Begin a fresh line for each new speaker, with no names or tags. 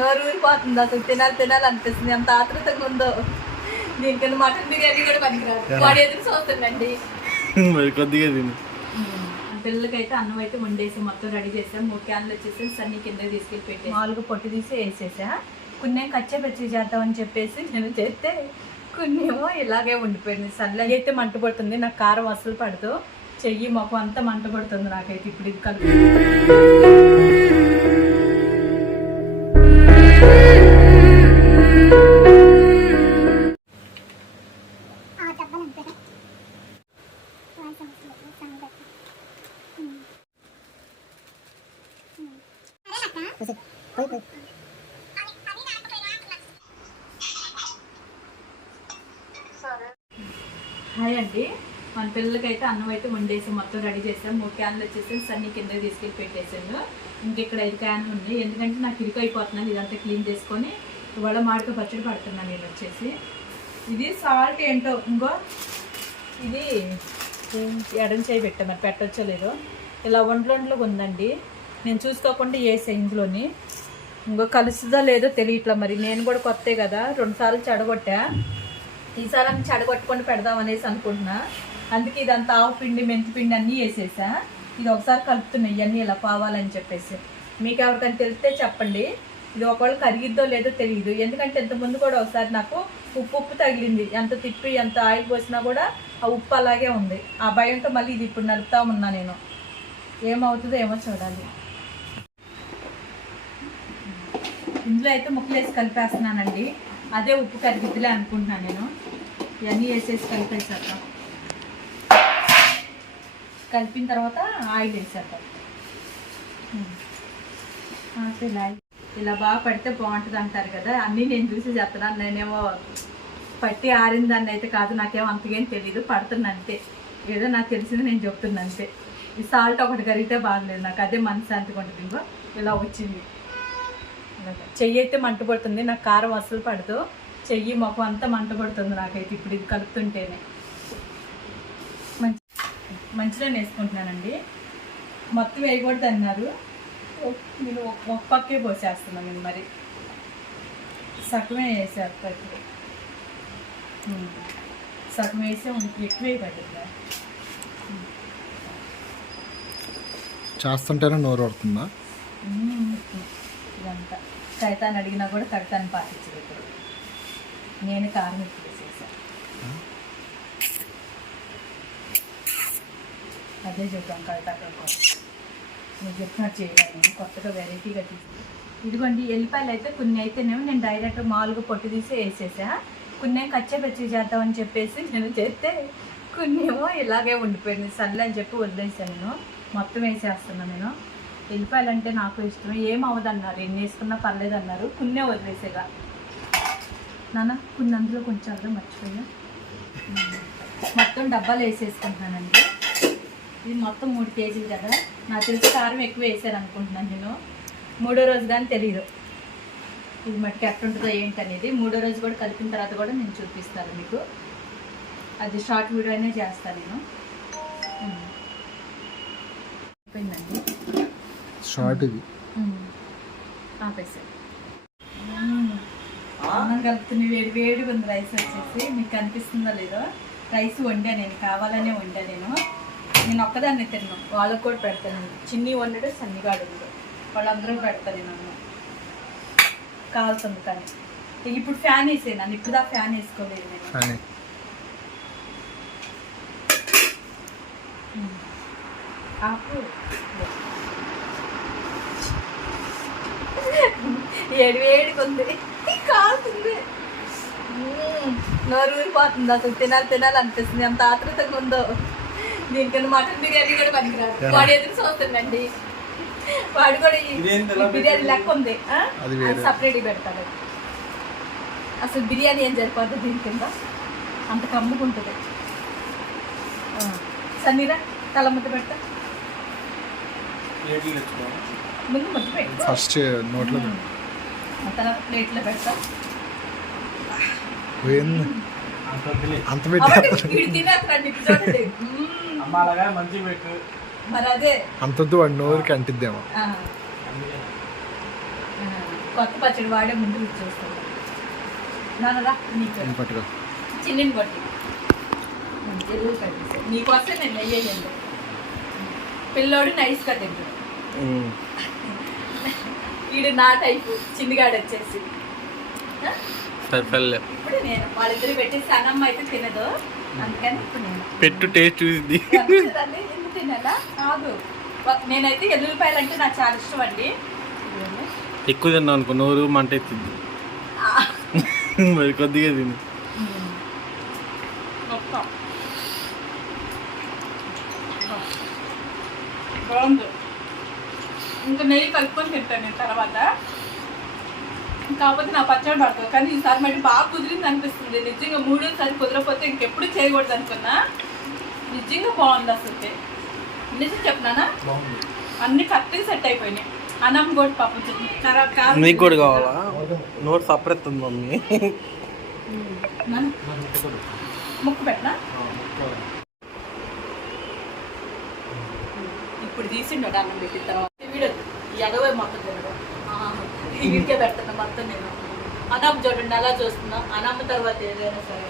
నోరు ఊరిపోతుంది అసలు. తినాలి తినాలి అనిపిస్తుంది. ఎంత ఆతృతంగా ఉందో. దీనికన్నా మటన్ బిర్యానీ కూడా పనికిరాదు. వాడు ఎదురు చూస్తుందండి.
మరి కొద్దిగా తిను.
పిల్లలకైతే అన్నం అయితే వండేసి మొత్తం రెడీ చేసాం. మూడు క్యాన్లు వచ్చేసి సన్ని కింద తీసుకెళ్ళి పెట్టి మామూలుగా పొట్టు తీసి వేసేసా. కొన్ని కచ్చే పచ్చి చేద్దామని చెప్పేసి నేను చేస్తే కొన్ని ఏమో ఇలాగే ఉండిపోయింది. సర్లే అయితే మంట పడుతుంది. నాకు కారం అసలు పడదు. చెయ్యి మొక్క అంతా మంట పడుతుంది నాకైతే. ఇప్పుడు ఇది కలిపి. హాయ్ అండి. మన పిల్లలకైతే అన్నం అయితే వండేసి మొత్తం రెడీ చేసాం మూడు క్యాన్లు వచ్చేసి సన్ని కింద తీసుకెళ్ళి పెట్టేసాను ఇంకా ఇక్కడ ఐదు క్యాన్లు ఉన్నాయి ఎందుకంటే నాకు ఇరుకు అయిపోతున్నాను ఇదంతా క్లీన్ చేసుకొని ఇవాళ మామిడికాయ పచ్చడి పడుతున్నాను నేను వచ్చేసి. ఇది సాల్ట్ ఏంటో ఇంకో? ఇది ఎడం చేయి పెట్టా. మరి పెట్టచ్చో లేదో? ఇలా ఒంట్లో ఉందండి. నేను చూసుకోకుండా వేసే ఇందులోని. ఇంకో కలుస్తుందో లేదో తెలియట్లా మరి. నేను కూడా కొత్తే కదా రెండుసార్లు చెడగొట్టా. ఈసారి అని చెడగొట్టుకొని పెడదాం అనేసి అనుకుంటున్నా. అందుకే ఇదంతా ఆవు పిండి మెంతి పిండి అన్నీ వేసేసా. ఇది ఒకసారి కలుపుతున్నాయి ఇవన్నీ ఇలా పావాలని చెప్పేసి. మీకు ఎవరికైనా తెలిస్తే చెప్పండి. ఇది ఒకవేళ కరిగిద్దో లేదో తెలియదు. ఎందుకంటే ఇంతకుముందు కూడా ఒకసారి నాకు ఉప్పు ఉప్పు తగిలింది. ఎంత తిప్పి ఎంత ఆయిల్ పోసినా కూడా ఆ ఉప్పు అలాగే ఉంది. ఆ భయంతో మళ్ళీ ఇది ఇప్పుడు నలుపుతా ఉన్నా నేను. ఏమవుతుందో ఏమో చూడాలి. ఇందులో అయితే ముక్కలు వేసి కలిపేస్తున్నానండి. అదే ఉప్పు కరిగిద్దిలే అనుకుంటున్నాను నేను. ఇవన్నీ వేసేసి కలిపేసాక కలిపిన తర్వాత ఆయిల్ వేసాక ఇలా ఇలా బాగా పడితే బాగుంటుంది అంటారు కదా. అన్నీ నేను చూసి చెప్తున్నాను నేనేమో పట్టి ఆరిన దాన్ని అయితే కాదు నాకేమో అంతకేం తెలియదు పడుతున్నా అంతే. ఏదో నాకు తెలిసింది నేను చెప్తున్నా అంతే. ఈ సాల్ట్ ఒకటి కరిగితే బాగలేదు నాకు. అదే మనశాంతిగా ఉంటుంది. ఇంకో ఇలా వచ్చింది. చెయ్యి అయితే మంట పడుతుంది నాకు కారం అసలు పడదు. చెయ్యి మొఖం అంతా మంట పడుతుంది నాకైతే ఇప్పుడు ఇది కలుపుతుంటేనే. మంచి మంచిగా వేసుకుంటున్నానండి. మొత్తం వేయకూడదు అన్నారు. నేను ఒక- పక్కే పోసేస్తున్నాను నేను మరి. సగమే వేసారు ఉమ్. సగం వేసే ఎక్కువ వేయబడ్డది
చేస్తుంటేనే నోరు పడుతుందా.
ఇదంతా. కైతాన్ని అడిగినా కూడా కడతాను పాటించదు ఇప్పుడు. నేను కారం ఎక్కువ వేసేసాను అదే చెప్తాం కడతాక నేను చెప్పినట్టు చేయలేదు కొత్తగా వెరైటీగా తీసి ఇదిగోండి ఎల్లిపాయలు అయితే కొన్ని అయితేనేమో నేను డైరెక్ట్ మామూలుగా పొట్టు తీసి వేసేసా. కొన్ని ఏమో చేద్దామని చెప్పేసి నేను చేస్తే కొన్ని ఏమో ఇలాగే ఉండిపోయింది. సర్లే అని చెప్పి వదిలేసాను నేను. మొత్తం వేసేస్తున్నాను నేను. వెళ్ళిపోయాలంటే అంటే నాకు ఇష్టం. ఏం అవ్వదన్నారు ఎన్ని వేసుకున్నా పర్లేదు అన్నారు కున్నే వదిలేసేగా నాన్న కొన్ని అందులో కొంచెం అర్థం మర్చిపోయా మొత్తం డబ్బాలు వేసేసుకుంటున్నానండి. ఇది మొత్తం మూడు కేజీలు కదా. నాకు తెలిసి కారం ఎక్కువ వేసాను అనుకుంటున్నాను నేను. మూడో రోజు కానీ తెలియదు ఇది మట్టుకు ఎట్టుంటుందో ఏంటనేది. మూడో రోజు కూడా కలిపిన తర్వాత కూడా నేను చూపిస్తాను మీకు. అది షార్ట్ వీడియోనే చేస్తాను నేను. అయిపోయిందండి.
షార్ట్ ఇది.
అన్నం వేడి ఉంది రైస్ వచ్చేసి. మీకు కనిపిస్తుందో లేదో? రైస్ వండా నేను కావాలనే వండా నేను. నేను ఒక్కదాన్ని తిన్నాను వాళ్ళకి కూడా పెడతాను. చిన్ని వండడు సన్నిగాడు వాళ్ళందరూ పెడతాను నేను అన్నం కావాల్సింది కానీ. ఇప్పుడు ఫ్యాన్ వేసేనాను ఇప్పుడు దా ఫ్యాన్ వేసుకోలేదు నేను. ఆపు. ఏడు వేడికి ఉంది కాలుతుంది. నోరు ఊరిపోతుంది అసలు. తినాలి తినాలి అనిపిస్తుంది. ఎంత ఆతృతంగా ఉందో. దీనికన్నా మటన్ బిర్యానీ కూడా పనికిరాదు. వాడు ఎదురు చూస్తుందండి. వాడు కూడా బిర్యానీ లెక్క ఉంది. సపరేట్ పెడతాడు అసలు బిర్యానీ ఏం సరిపోతుంది దీని కింద? అంత కమ్ముకుంటుంది. సన్నీరా తల ముద్ద పెడతా. ముందు ముద్ద పెట్టు
ఫస్ట్ నోట్లో
తర్వాత ప్లేట్లో పెడతా.
పోయింది అంత పెట్టి.
పెట్టు
అంతద్దు వాడి నోరుకి అంటిద్దేమో.
కొత్త పచ్చడి వాడే ముందు రుచి చూస్తాను నాన్నరా నీకు.
పట్టుకో.
చిల్లిని బట్టి ఎరువు కట్టేసాను నీకోసం నేను నెయ్యి వేయండి పిల్లోడు నైస్గా తింటాడు. వీడు నా టైపు చిన్నగాడు వచ్చేసి. ఇప్పుడు నేను వాళ్ళిద్దరు పెట్టేసి అన్నమ్మ అయితే తినదు. అందుకని ఇప్పుడు నేను.
పెట్టు టేస్ట్ చూసింది.
ఎందుకు తినాలా? కాదు. నేనైతే ఎల్లుల్లిపాయలు అంటే నాకు చాలా ఇష్టం అండి.
ఎక్కువ తిన్నావు అనుకో నోరు మంట ఎత్తింది. మరి కొద్దిగా తిని.
బాగుంది. ఇంకా నెయ్యి కలుపుకొని తింటాను నేను తర్వాత. కాకపోతే నా పచ్చడి పడుతుంది కానీ ఈసారి మళ్ళీ బాగా కుదిరింది అనిపిస్తుంది. నిజంగా మూడోసారి కుదరకపోతే ఇంకెప్పుడు చేయకూడదు అనుకున్నా. నిజంగా బాగుంది అసలు నిజం చెప్పినానా? అన్ని కరెక్ట్గా సెట్ అయిపోయినాయి. అన్నం కూడా పాపం.
నీకు కూడా కావాలా? మమ్మీ.
నాన్న, ముక్కు పెట్టనా? ఇప్పుడు తీసిండు అన్నం పెట్టిన తర్వాత. వీడు ఎగవే మొత్తం తినడం. వీడికే పెడుతున్నా మొత్తం నేను. అన్నం చూడండి అలా చూస్తున్నా. అనామ తర్వాత ఏదైనా సరే.